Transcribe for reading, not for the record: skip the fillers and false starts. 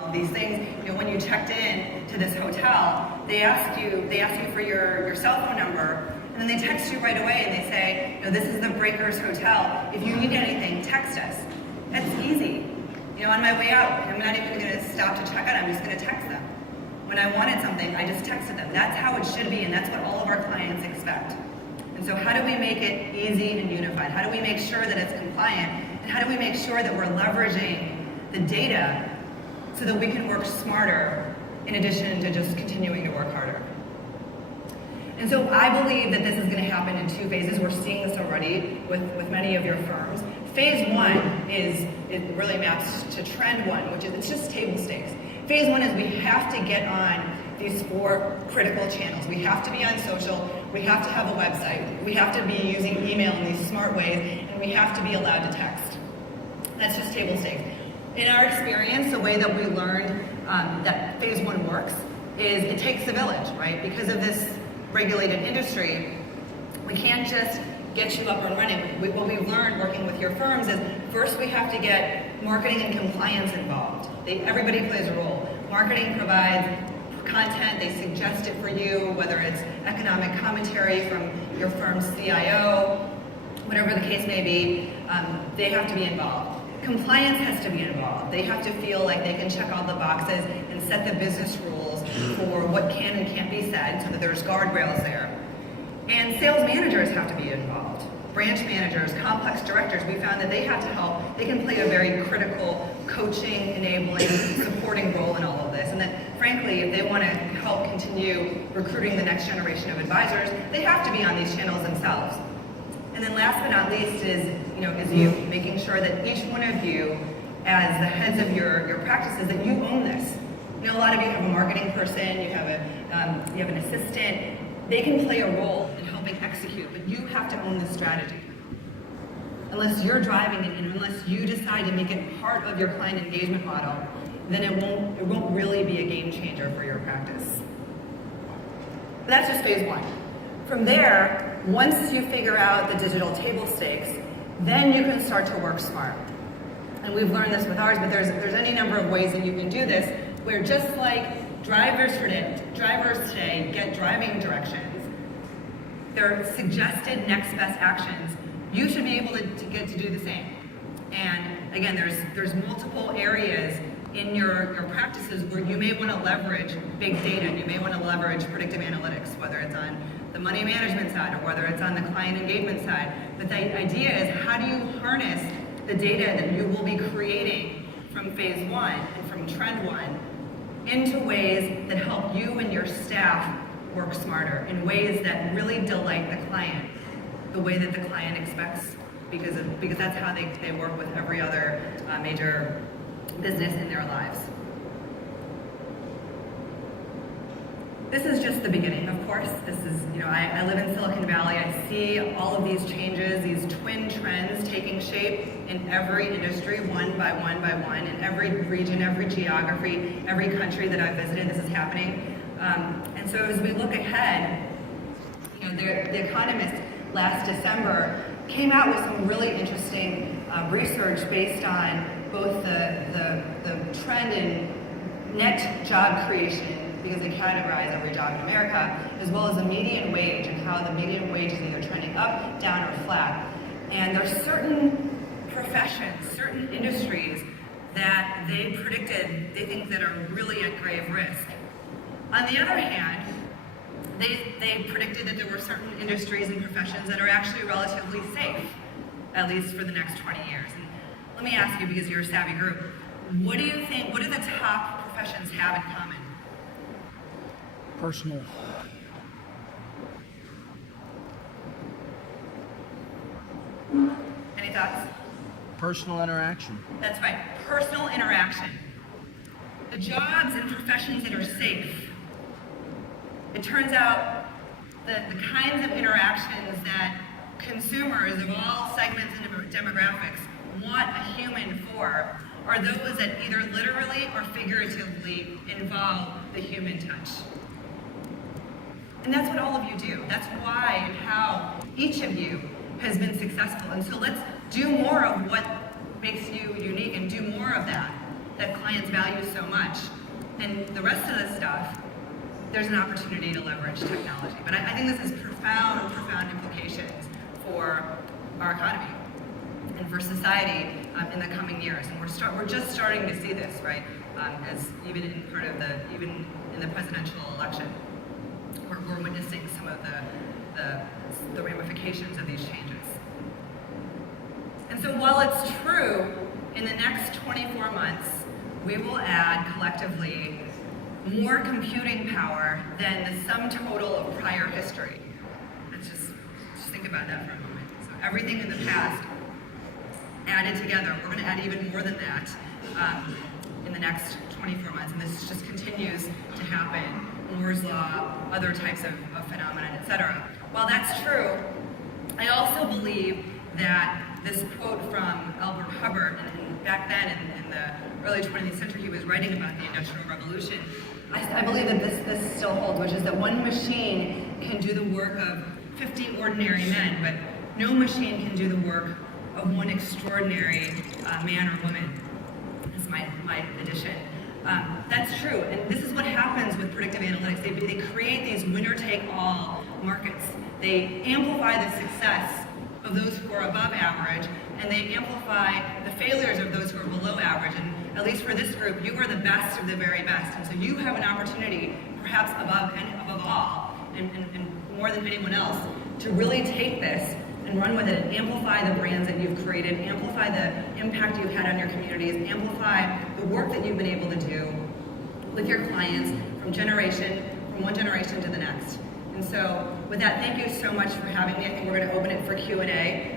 All these things, when you checked in to this hotel, they ask you for your cell phone number, and then they text you right away and they say, this is the Breakers Hotel. If you need anything, text us. That's easy. On my way out, I'm not even going to stop to check out. I'm just going to text them. When I wanted something, I just texted them. That's how it should be, and that's what all of our clients expect. And so how do we make it easy and unified? How do we make sure that it's compliant? And how do we make sure that we're leveraging the data so that we can work smarter in addition to just continuing to work harder? And so I believe that this is going to happen in 2 phases. We're seeing this already with many of your firms. Phase 1 it really maps to trend 1, which is it's just table stakes. Phase 1 is we have to get on these 4 critical channels. We have to be on social, we have to have a website, we have to be using email in these smart ways, and we have to be allowed to text. That's just table stakes. In our experience, the way that we learned that phase 1 works is it takes a village, right? Because of this regulated industry, we can't just get you up and running. What we've learned working with your firms is first we have to get marketing and compliance involved. Everybody plays a role. Marketing provides content, they suggest it for you, whether it's economic commentary from your firm's CIO, whatever the case may be, they have to be involved. Compliance has to be involved. They have to feel like they can check all the boxes and set the business rules for what can and can't be said so that there's guardrails there. And sales managers have to be involved. Branch managers, complex directors, we found that they have to help. They can play a very critical coaching, enabling, supporting role in all of this. And that, frankly, if they want to help continue recruiting the next generation of advisors, they have to be on these channels themselves. And then last but not least is you making sure that each one of you, as the heads of your practices, that you own this. A lot of you have a marketing person, you have an assistant. They can play a role in helping execute, but you have to own this strategy. Unless you're driving it, and unless you decide to make it part of your client engagement model, then it won't really be a game changer for your practice. But that's just phase 1. From there, once you figure out the digital table stakes, then you can start to work smart. And we've learned this with ours, but there's any number of ways that you can do this, where just like drivers today get driving directions, their suggested next best actions, you should be able to get to do the same. And again, there's multiple areas in your practices where you may want to leverage big data, and you may want to leverage predictive analytics, whether it's on the money management side or whether it's on the client engagement side. But the idea is, how do you harness the data that you will be creating from phase 1 and from trend 1 into ways that help you and your staff work smarter, in ways that really delight the client, the way that the client expects, because that's how they work with every other major business in their lives. This is just the beginning, of course. This is, I live in Silicon Valley. I see all of these changes, these twin trends taking shape in every industry, one by one by one, in every region, every geography, every country that I've visited, this is happening. And so as we look ahead, the Economist last December came out with some really interesting research based on both the trend in net job creation, because they categorize every job in America, as well as the median wage and how the median wage is either trending up, down, or flat. And there's certain professions, certain industries that they predicted they think that are really at grave risk. On the other hand, they predicted that there were certain industries and professions that are actually relatively safe, at least for the next 20 years. And let me ask you, because you're a savvy group, what do you think, what do the top professions have in common? Personal. Any thoughts? Personal interaction. That's right, personal interaction. The jobs and professions that are safe, it turns out that the kinds of interactions that consumers of all segments and demographics want a human for are those that either literally or figuratively involve the human touch. And that's what all of you do. That's why and how each of you has been successful. And so let's do more of what makes you unique and do more of that. that clients value so much. And the rest of the stuff, there's an opportunity to leverage technology. But I think this has profound, profound implications for our economy and for society in the coming years. And we're just starting to see this, right? As even in the presidential election, we're witnessing some of the ramifications of these changes. And so while it's true, in the next 24 months, we will add collectively more computing power than the sum total of prior history. Let's just think about that for a moment. So everything in the past added together, we're going to add even more than that in the next 24 months, and this just continues to happen. Moore's Law, other types of phenomena, etc. While that's true, I also believe that this quote from Albert Hubbard, and back then in the early 20th century, he was writing about the Industrial Revolution. I believe that this still holds, which is that one machine can do the work of 50 ordinary men, but no machine can do the work of one extraordinary man or woman. That's my addition. That's true, and this is what happens with predictive analytics. They create these winner-take-all markets. They amplify the success of those who are above average, and they amplify the failures of those who are below average. And at least for this group, you are the best of the very best. And so you have an opportunity, perhaps above all, and more than anyone else, to really take this and run with it and amplify the brands that you've created, amplify the impact you've had on your communities, amplify the work that you've been able to do with your clients from one generation to the next. And so with that, thank you so much for having me. I think we're going to open it for Q&A.